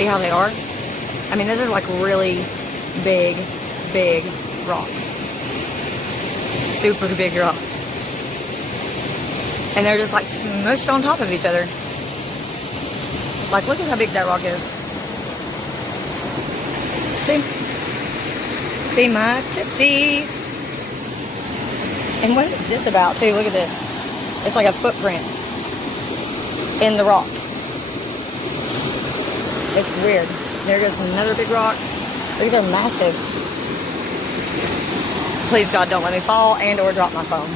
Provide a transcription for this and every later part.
See how they are? I mean, those are like really big rocks. Super big rocks. And they're just like smushed on top of each other. Like, look at how big that rock is. See? See my tootsies. And what is this about too? Look at this. It's like a footprint in the rock. It's weird. There goes another big rock. Look at they're massive. Please God, don't let me fall and or drop my phone.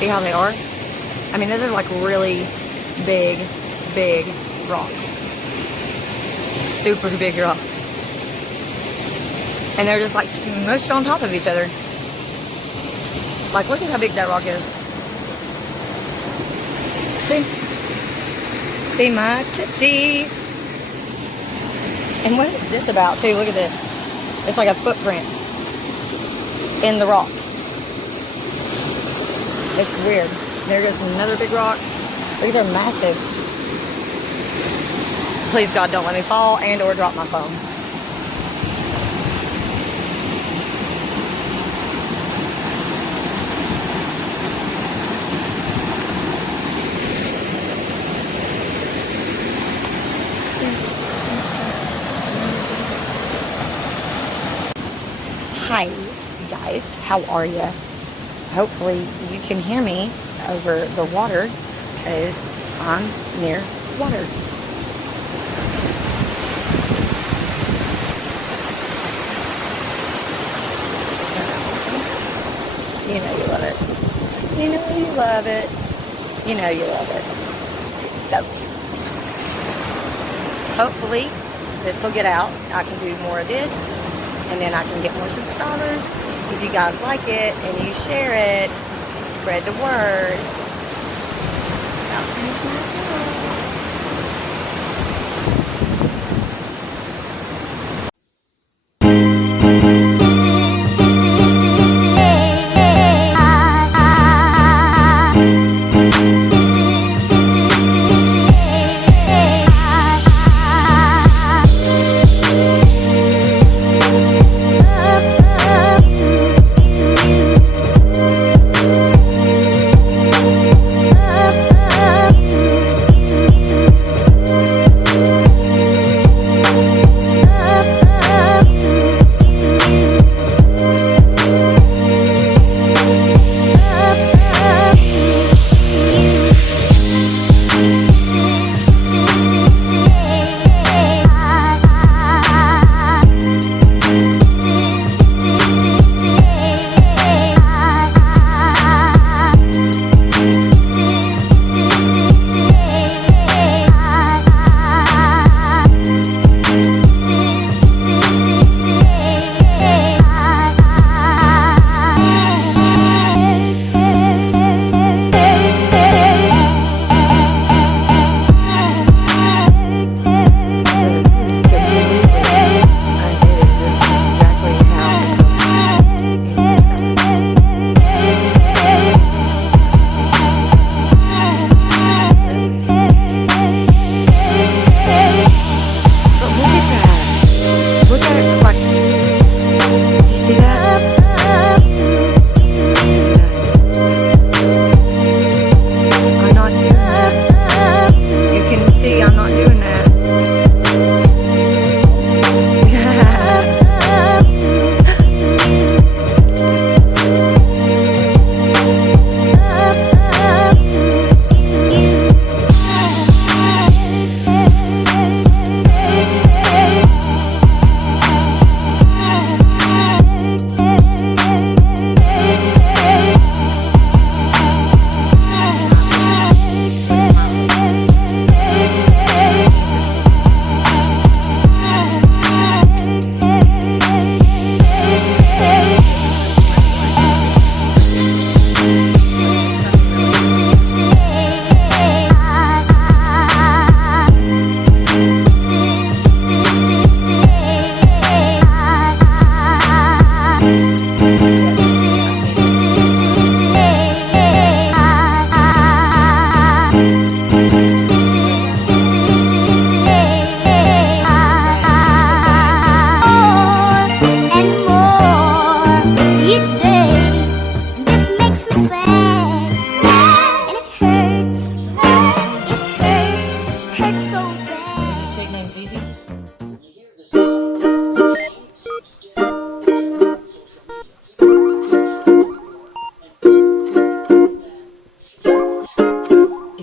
See how they are? I mean, those are like really big rocks. Super big rocks. And they're just like smushed on top of each other. Like, look at how big that rock is. See? See my tootsies. And what is this about too? Look at this. It's like a footprint in the rock. It's weird. There goes another big rock. Look at they're massive. Please God, don't let me fall and or drop my phone. Hi guys, how are you? Hopefully you can hear me over the water because I'm near water. You know you love it. You know you love it. You know you love it. So, hopefully this will get out. I can do more of this and then I can get more subscribers. If you guys like it and you share it, spread the word.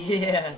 Yeah.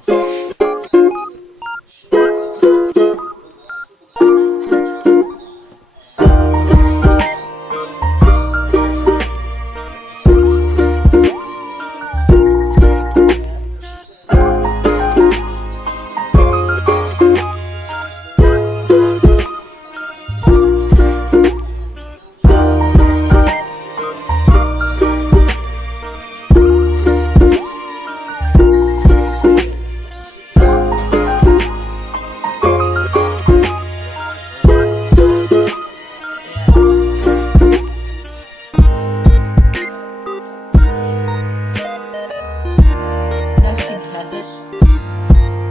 No, she doesn't.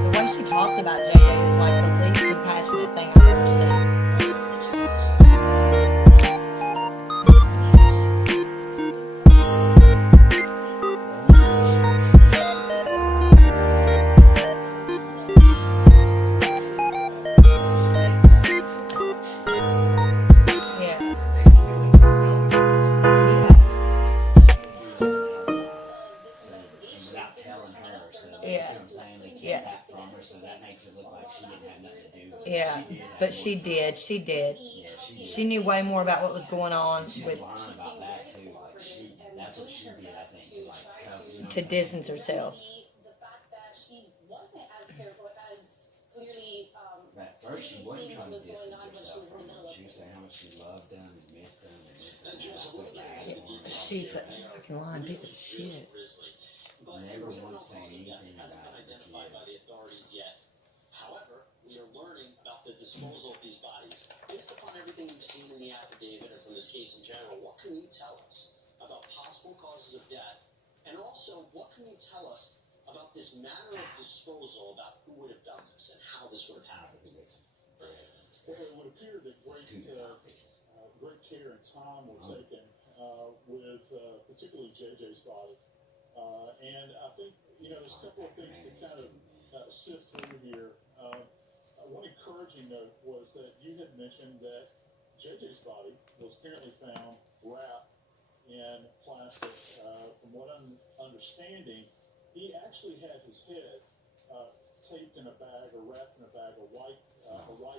The way she talks about JJ is like the least compassionate thing I've ever seen. Yeah. Without telling her, so you Yeah. see what I'm saying? They kept Yeah. that from her, so that makes it look like she didn't have nothing to do with it. Yeah, She did. but she did. She did. Yeah, she did. She knew way more about what was going on She's with lying about that too. Like that's what she did. I think to like help, you know. to distance herself. The fact that she wasn't as careful as clearly At first, she wasn't trying to was going distance on when she herself was in from the them. middle of She was saying how this. much she loved them and missed them and missed them. She's a fucking lying piece of shit. Never once saying anything about it. Identified by the authorities yet. However, we are learning about the disposal of these bodies. Based upon everything you've seen in the affidavit and from this case in general, what can you tell us about possible causes of death? And also, what can you tell us about this manner of disposal, about who would have done this and how this would have happened? Well, it would appear that great care and time were taken with particularly JJ's body. And I think, there's a couple of things to kind of sift through here. One encouraging note was that you had mentioned that JJ's body was apparently found wrapped in plastic. From what I'm understanding, he actually had his head taped in a bag or wrapped in a bag, a white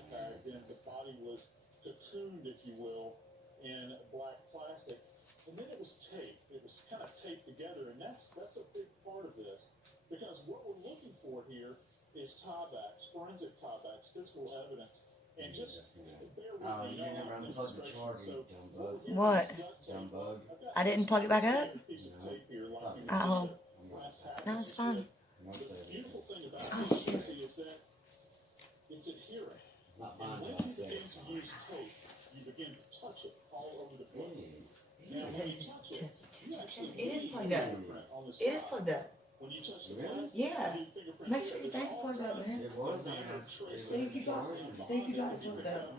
bag. Then the body was cocooned, if you will, in black plastic. And then it was taped. It was kind of taped together, and that's a big part of this, because what we're looking for here is tiebacks, forensic tiebacks, physical evidence, and just bear with me. You never unplugged the charger, you dumb bug. What? Dumb bug. I didn't plug it back up? No. Oh. No, it's fine. The beautiful thing about Oh, this shit. is that it's adhering. Not And mine, when I'll you say. begin to use tape, you begin to touch it all over the place. Now, when you touch it, you actually It is leave plugged your up. fingerprint on the It is side. plugged up. When you touch the Really? plastic, Yeah. your fingerprint Make there, sure your it's thing's all plugged up, done man. It was on See if you got it plugged up.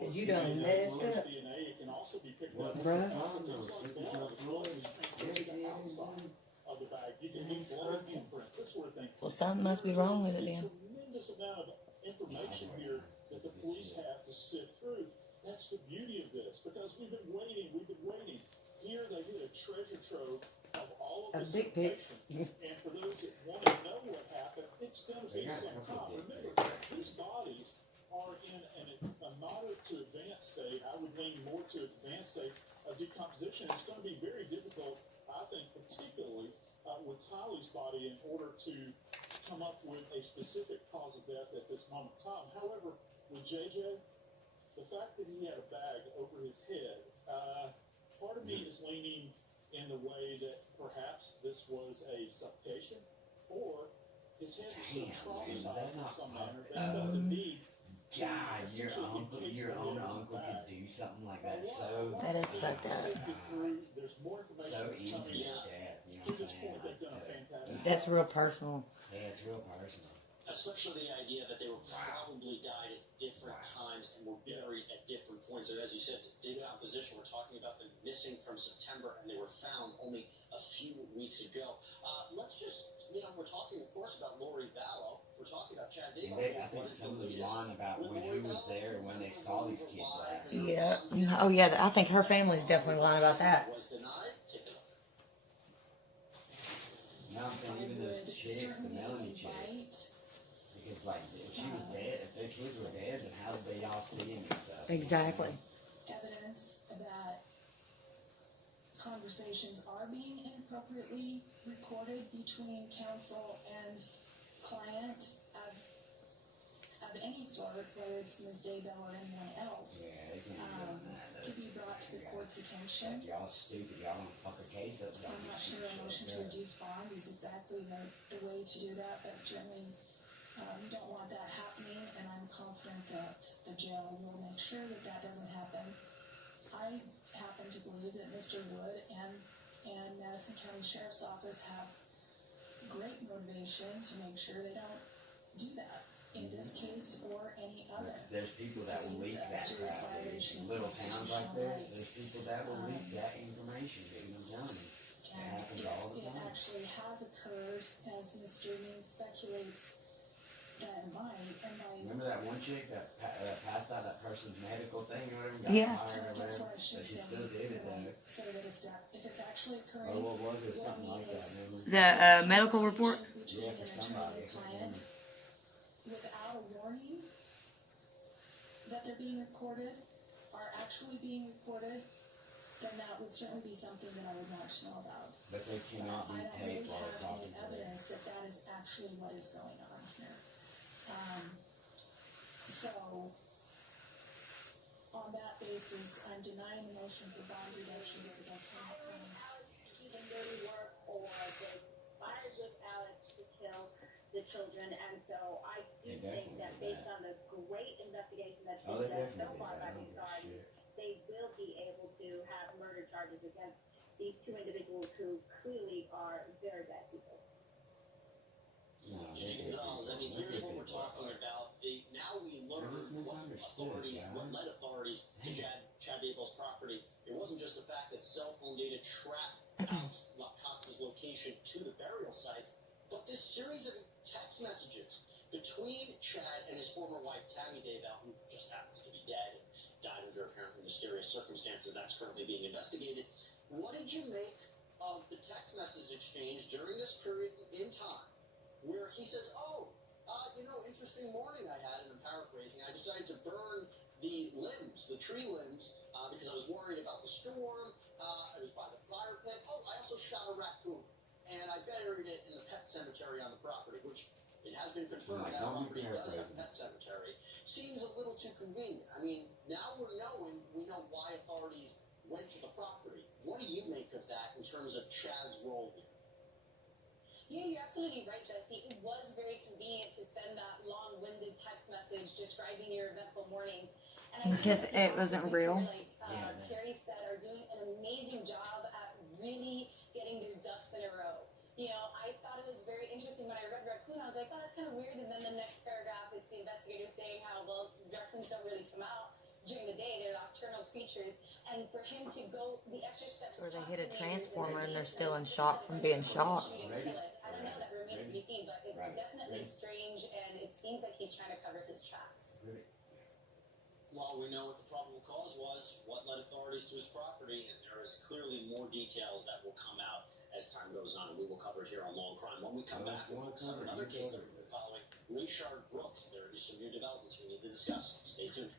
Cause you done messed up. DNA, it can also be picked up. Bruh. Things like blood, blood is transmitted to the outside of the bag. You can leave blood imprints, this sort of thing. Well, something must be wrong with it There's then. a tremendous amount of information here that the police have to sift through. That's the beauty of this, because we've been waiting. Here they hit a treasure trove of all of A this big pic. information. And for those that want to know what happened, it's going to be some time. Remember, these bodies are in a moderate to advanced state. I would lean more to advanced state of decomposition. It's going to be very difficult, I think, particularly with Tylee's body, in order to come up with a specific cause of death at this moment in time. However, with JJ, the fact that he had a bag over his head, part of me is leaning in the way that perhaps this was a suffocation, or his head was so traumatized in some manner that felt the need. God, your own uncle could do something like that so. That is fucked up. There's more information So that's easy coming to out. death, you know To what this I'm point, they've done a saying? fantastic That's real personal. Yeah, it's real personal. Especially the idea that they were probably died at different times and were buried at different points. And as you said, decomposition, we're talking about them missing from September, and they were found only a few weeks ago. Let's just, we're talking, of course, about Lori Vallow. We're talking about Chad Dagle. I think some of them lying about who was there and when they saw these kids last. Yeah. Oh, yeah. I think her family's definitely lying about that. Was denied. Take a look. No, know what I'm saying? Even those chicks, the Melanie chicks. Because, like, if she was dead, if their kids were dead, then how did they all see him and stuff? Exactly. Evidence that conversations are being inappropriately recorded between counsel and client of any sort, whether it's Ms. Daybell or anyone else, Yeah, they can't be doing that. to be brought to the court's attention. Like, y'all stupid. Y'all don't fuck a case up. I'm not sure a motion to reduce bond is exactly the way to do that, but certainly we don't want that happening, and I'm confident that the jail will make sure that that doesn't happen. I happen to believe that Mr. Wood and Madison County Sheriff's Office have great motivation to make sure they don't do that in this case or any other. There's people that will leak that crap. In little towns like this, there's people that will leak that information. I'm telling you. It happens all the If it time. actually has occurred, as Mr. Means speculates, that it might, and by Remember that one chick that passed out that person's medical thing or whatever? Yeah. Fired or that's whatever? what I should But she say. still did it though. Say that if it's actually occurring, Or what was it? Something like that, remember? The medical report. Yeah, for somebody. Client, without a warning that they're being recorded, are actually being recorded, then that would certainly be something that I would want to know about. But they cannot be I don't taped really while have talking any to them. evidence that that is actually what is going on here. So, on that basis, I'm denying the motion for bond reduction because I can't. Even dirty work, or they fired with Alex to kill the children, and so I do They think definitely that did based that. on the great investigation that's Oh, been they done so definitely did far that. I by don't these give a authorities, shit. they will be able to have murder charges against these two individuals who clearly are very bad people. No, they Judge did Gonzalez, I mean, people. here's Look what at we're people. talking about. Now we learn It was what misunderstood, led authorities to Chad Abel's property. It wasn't just the fact that cell phone data tracked Cox's location to the burial sites, but this series of text messages between Chad and his former wife, Tammy Daybell, who just happens to be dead and died under apparently mysterious circumstances. That's currently being investigated. What did you make of the text message exchange during this period in time where he says, interesting morning I had, and I'm paraphrasing, I decided to burn the limbs, the tree limbs, because I was worried about the storm. I was by the fire pit. Oh, I also shot a raccoon, and I buried it in the pet cemetery on the property, which it has been confirmed that property does have a pet cemetery. Seems a little too convenient. I mean, now we know why authorities went to the property. What do you make of that in terms of Chad's role here? Yeah, you're absolutely right, Jesse. It was very convenient to send that long-winded text message describing your eventful morning. And Because it wasn't real. Like Terry said, are doing an amazing job at really getting their ducks in a row. You know, I thought it was very interesting when I read raccoon. I was like, oh, that's kind of weird. And then the next paragraph, it's the investigator saying how, well, raccoons don't really come out during the day. They're nocturnal creatures. And for him to go the extra step to Or they talk hit a to transformer and they're neighbors still in shock from being shot. I don't know, that remains to be seen, but it's definitely strange, and it seems like he's trying to cover his tracks. Well, we know what the probable cause was, what led authorities to his property, and there is clearly more details that will come out as time goes on. We will cover it here on Long Crime. When we come back, we'll focus on another case that we've been following, Rayshard Brooks. There is some new developments we need to discuss. Stay tuned.